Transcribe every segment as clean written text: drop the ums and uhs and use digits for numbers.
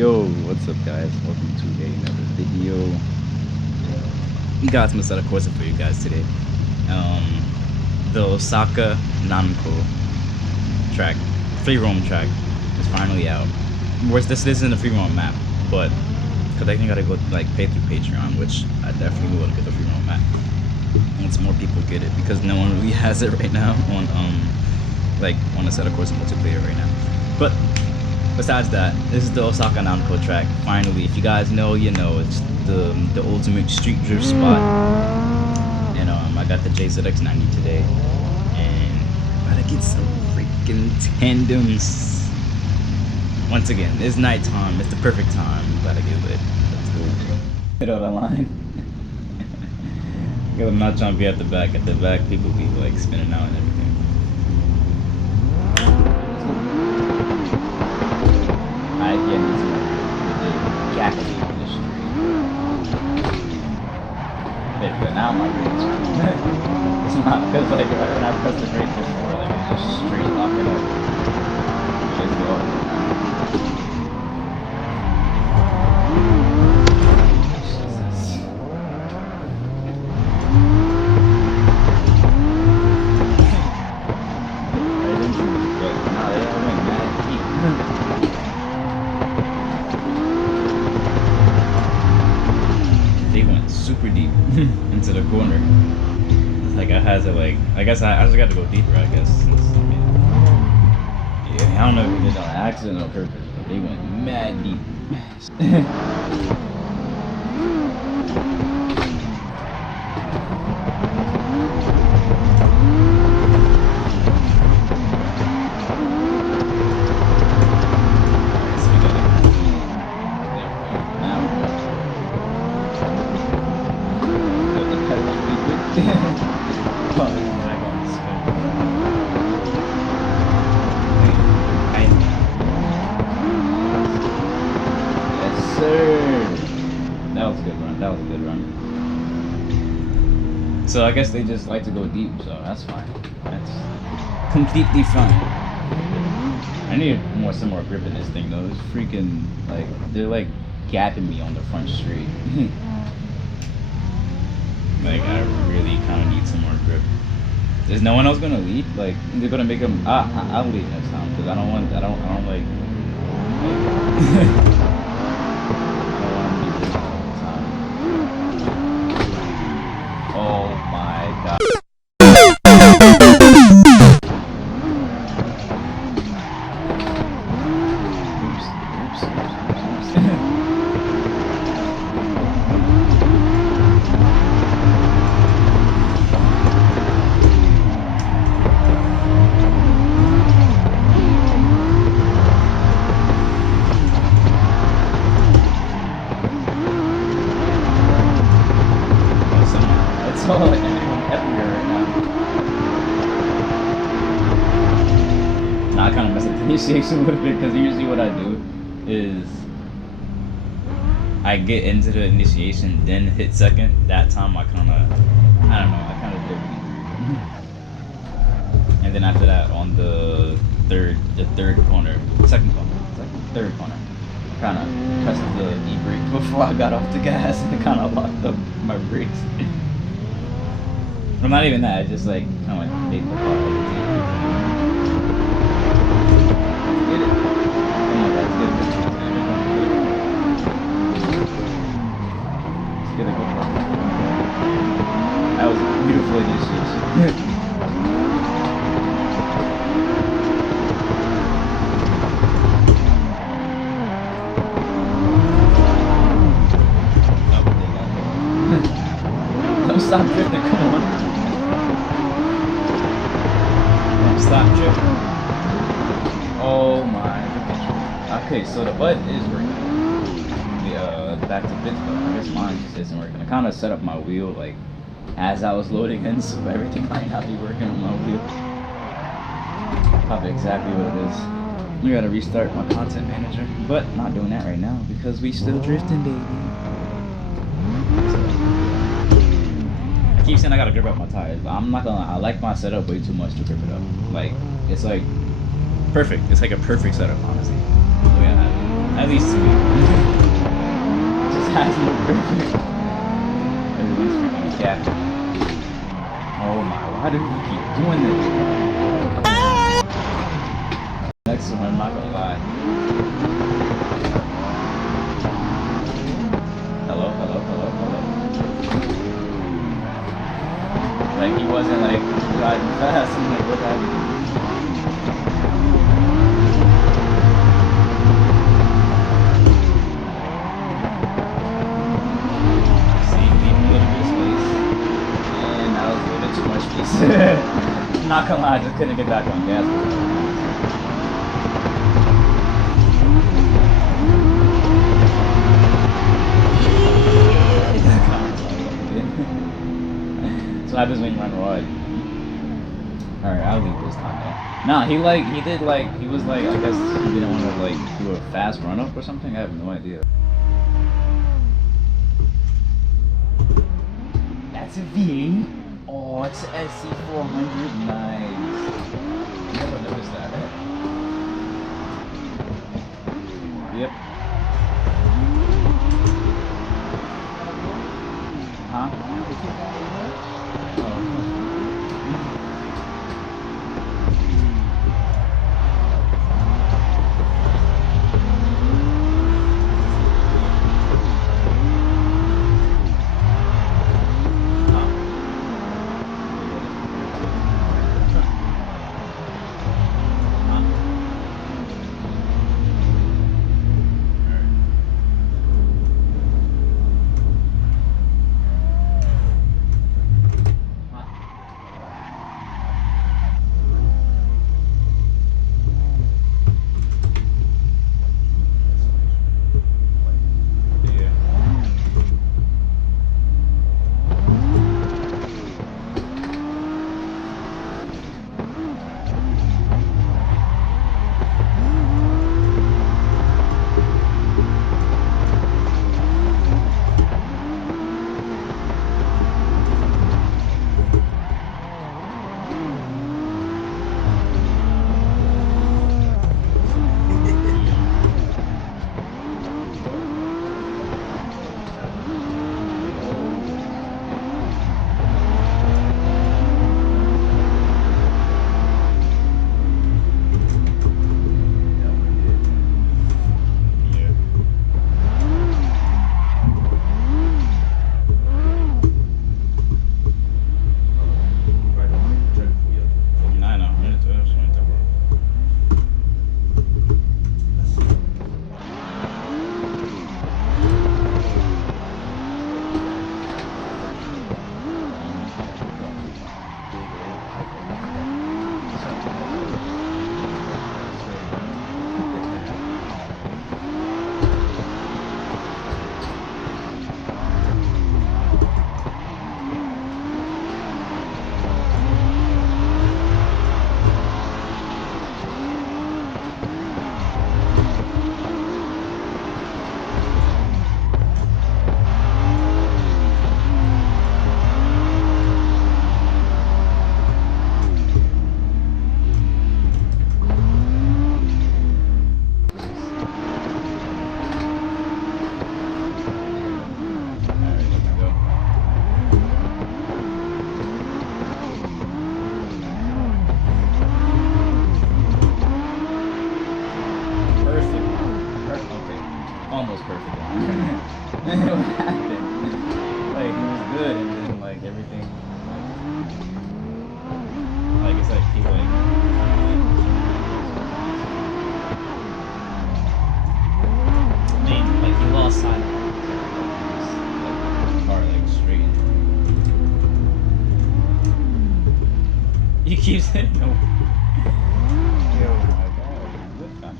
Yo, what's up guys? Welcome to another video. We got some set of Corsa for you guys today. The Osaka Namco track, free roam track, is finally out. This isn't a free roam map, but because I think I gotta go like pay through Patreon, which I definitely will get the free roam map once more people get it, because no one really has it right now on on a set of Corsa multiplayer right now. But besides that, this is the Osaka Namco track. Finally, if you guys know, you know, it's the ultimate street drift spot. And I got the Z31 today, and I'm about to get some freaking tandems. Once again, it's nighttime. It's the perfect time. I'm about to get lit. Let's go. Hit out the line. Because I'm not trying to be at the back. At the back, people be like spinning out and everything. I get this the jacket in the street. There you go. Now my brain's it's not because like when I pressed the brake before, like it's just straight locking up. Let's go. Into the corner. It's like I had to I guess I just got to go deeper, I guess. Yeah, I don't know if it was on accident or purpose, but they went mad deep. So I guess they just like to go deep, so that's fine. That's completely fine. I need more similar grip in this thing though. It's freaking they're like gapping me on the front straight. Like I really kind of need some more grip. Is no one else gonna lead? Like they're gonna make them. I'll lead next time because I don't like. I don't like oh my god. Oops. I kind of mess up the initiation a little bit because usually what I do is I get into the initiation, then hit second. That time I kind of do it. And then after that, on the third corner, third corner, kind of pressed the e-brake before I got off the gas and kind of locked up my brakes. Well, not even that. I just kind of made the car. Get it. Oh my god, let's get a good one. That was a beautiful initiation. Don't stop drifting, come on. Stop drifting. Oh my. Okay, so the butt is working. The back to fifth, but I guess mine just isn't working. I kind of set up my wheel as I was loading in, so everything might not be working on my wheel. Probably exactly what it is. We gotta restart my content manager, but not doing that right now because we still drifting, baby. I keep saying I gotta grip up my tires, but I'm not gonna lie, I like my setup way too much to grip it up. It's perfect. It's like a perfect setup, honestly. Yeah, At least to me. Just has no grip. Everyone's freaking capping. Oh my, why do we keep doing this? Next one, I'm not gonna lie. Hello. Like, he wasn't like driving fast. I'm like, what happened? I'm not gonna lie, I just couldn't get back on gas. So what happens when you run wide. Alright, I'll leave this time though. Nah, he was like, I guess he didn't want to like do a fast run up or something. I have no idea. That's a V8. Oh, it's an SC400, nice. Never noticed that. Yep. Huh? Keeps hitting no. Yo, my God, good fun.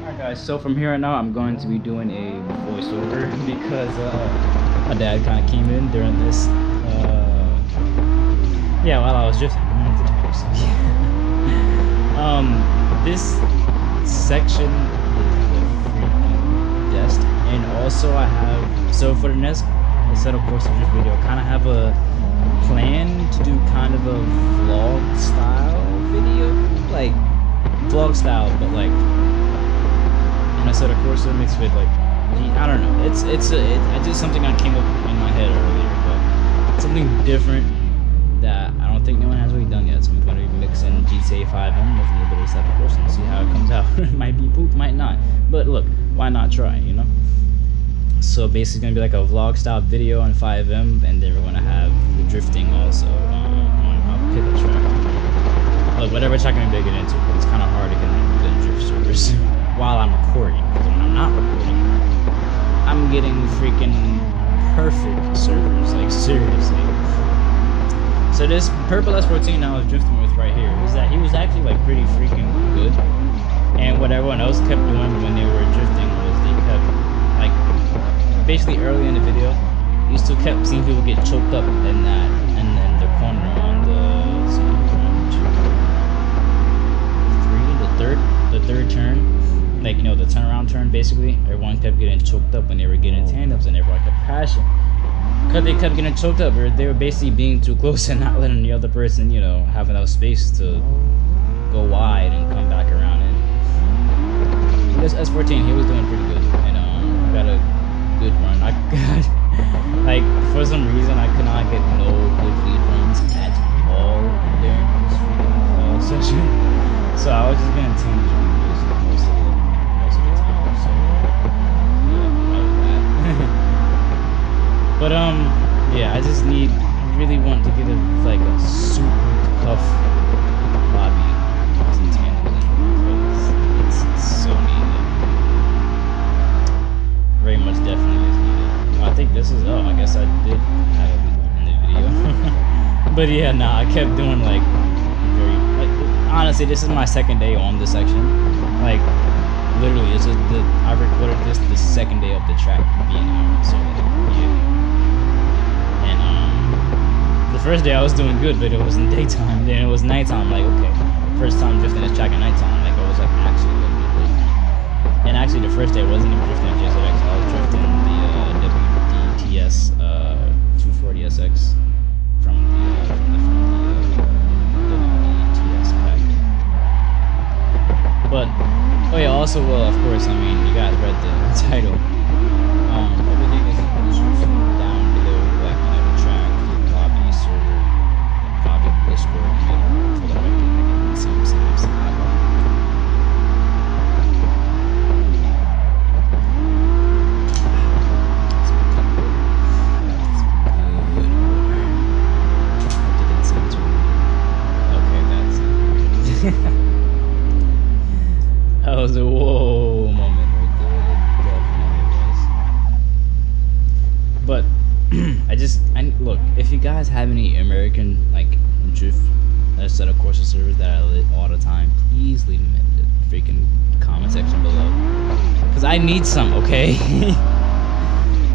Alright guys, so from here on out I'm going to be doing a voiceover because my dad kind of came in during this yeah, while I was drifting. This section is the freaking best, and also I have, so for the next Assetto Corsa drift video, I kind of have a plan to do kind of a vlog style video, like vlog style, but like an Assetto Corsa mixed with like, I don't know. It's just something that came up in my head earlier, but something different that I don't think no one has really done yet. So I'm going to mix in GTA 5M with a little bit of Assetto Corsa and see how it comes out. Might be poop, might not. But look, why not try, you know? So basically gonna be like a vlog style video on 5M, and then we're gonna have the drifting also. I'll pick a track. Look, whatever track I'm gonna get into, but it's kind of hard to get good drift servers while I'm recording. Because when I'm not recording, I'm getting freaking perfect servers, like seriously. So this purple S14 I was drifting with right here, he was actually like pretty freaking good. And what everyone else kept doing when they were drifting was they kept like basically early in the video, you still kept seeing people get choked up in that, and then the corner on the third turn, like, you know, the turnaround turn, basically everyone kept getting choked up when they were getting tandems, and everyone kept crashing because they kept getting choked up, or they were basically being too close and not letting the other person, you know, have enough space to go wide and come back around. And this S14, he was doing pretty good, and got a good run. I got, like, for some reason I could not get no good lead runs at all during this fall session, so I was just getting tangent basically most of the time. So yeah, that was bad. But yeah, I really want to get like a super tough lobby using tandems, because it's so needed. Very much definitely is needed. I think this is, I guess I did have it in the video. But yeah, nah, I kept doing like honestly, this is my second day on this section. Like, literally, I recorded this the second day of the track being out, so yeah. And the first day I was doing good, but it was in daytime, then it was nighttime. Like, okay, first time drifting this track at nighttime, like I was like actually good. And actually, the first day I wasn't even drifting JZX, I was drifting the WDTS 240SX from the WDTS pack. But oh yeah, also, well, of course, I mean, you guys read the title. Everything is down below, like, you know, the track, the lobby, server, lobby, Discord, for the record, like, some. That was a whoa moment right there. It definitely was. But look, if you guys have any American like drift Assetto Corsa servers that I lit all the time, please leave them in the freaking comment section below, because I need some, okay?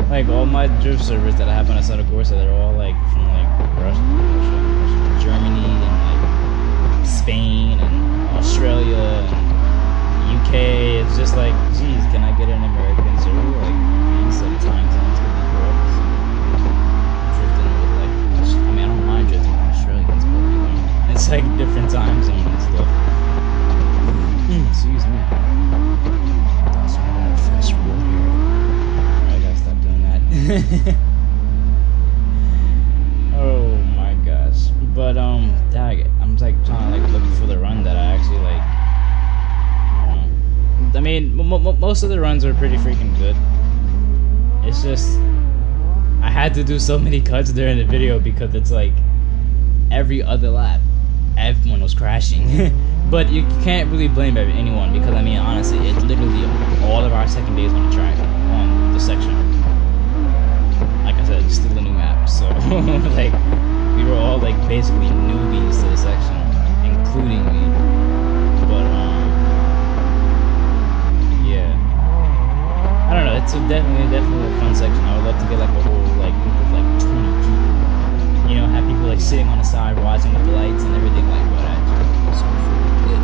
Like, all my drift servers that I have on Assetto Corsa, they're all like from like Russia, Germany, and like Spain, and Australia, and UK. It's just like, geez, can I get an American server? Like, sometimes it's gonna be correct. Drifting with like, I mean, I don't mind drifting with Australians, but you know, it's like different time zones and stuff. Excuse me. That's why I got fresh wood here. Alright, I gotta stop doing that. Oh my gosh. But dag it. I'm like trying to like look for the run that I actually like. I mean, most of the runs are pretty freaking good. It's just I had to do so many cuts during the video because it's like every other lap, everyone was crashing. But you can't really blame anyone, because I mean, honestly, it's literally all of our second days on the track, on the section. Like I said, it's still a new map, so like we were all like basically newbies to the section, including me. But yeah, I don't know. It's definitely a fun section. I would love to get like a whole like group of like 20 people. You know, have people like sitting on the side watching with the lights and everything like what I do. So good,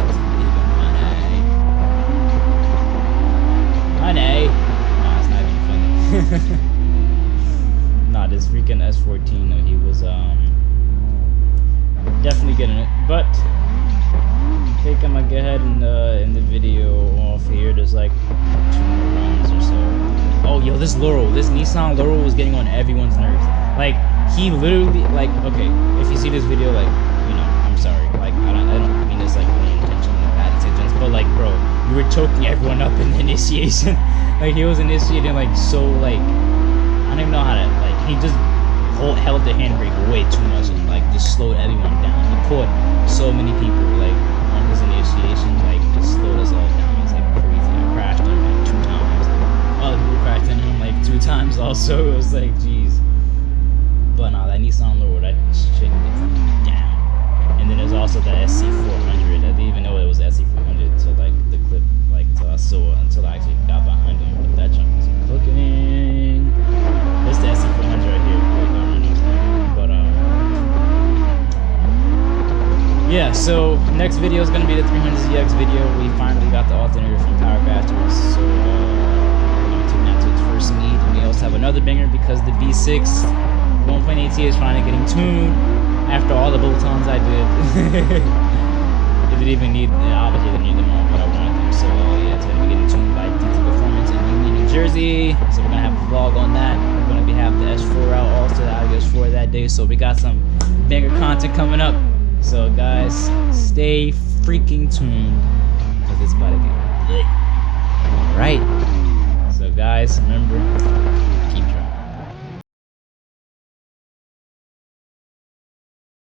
honey. Nah, it's not even funny. Nah, this freaking S14 though, he was definitely getting it, but think I'm gonna go ahead and end the video off here. There's like 2 more runs or so. Oh, yo, this Nissan Laurel was getting on everyone's nerves. Like, he literally, like, okay, if you see this video, like, you know, I'm sorry. Like, I don't mean this like really intentionally, bad intentions, but like, bro, you were choking everyone up in the initiation. Like, he was initiating like so like, I don't even know how to, like, he just held the handbrake way too much and like just slowed everyone down. He caught so many people like on his initiation, like just slowed us all down. It's like crazy. I crashed on him like 2 times. Other people crashed on him like 2 times also. It was like, jeez. But no, that Nissan Laurel, that shit gets down. And then there's also the SC400. I didn't even know it was SC400 until like the clip, like until I saw it, until I actually got behind him. But that jump was cooking. It's the SC400 right here. But yeah, so next video is gonna be the 300ZX video. We finally got the alternator from Power Bastards, so we're gonna take that to its first meet. And we also have another banger because the V6 1.8 T is finally getting tuned after all the bolt-ons I did. If it even need, obviously didn't need them all, but I wanted them. So yeah, it's gonna be getting tuned by DT Performance in Union, New Jersey. So we're gonna have a vlog on that. We're gonna have the S4 out, also the Audi S4 that day. So we got some banger content coming up. So guys, stay freaking tuned because it's about to get lit. All right. So guys, remember,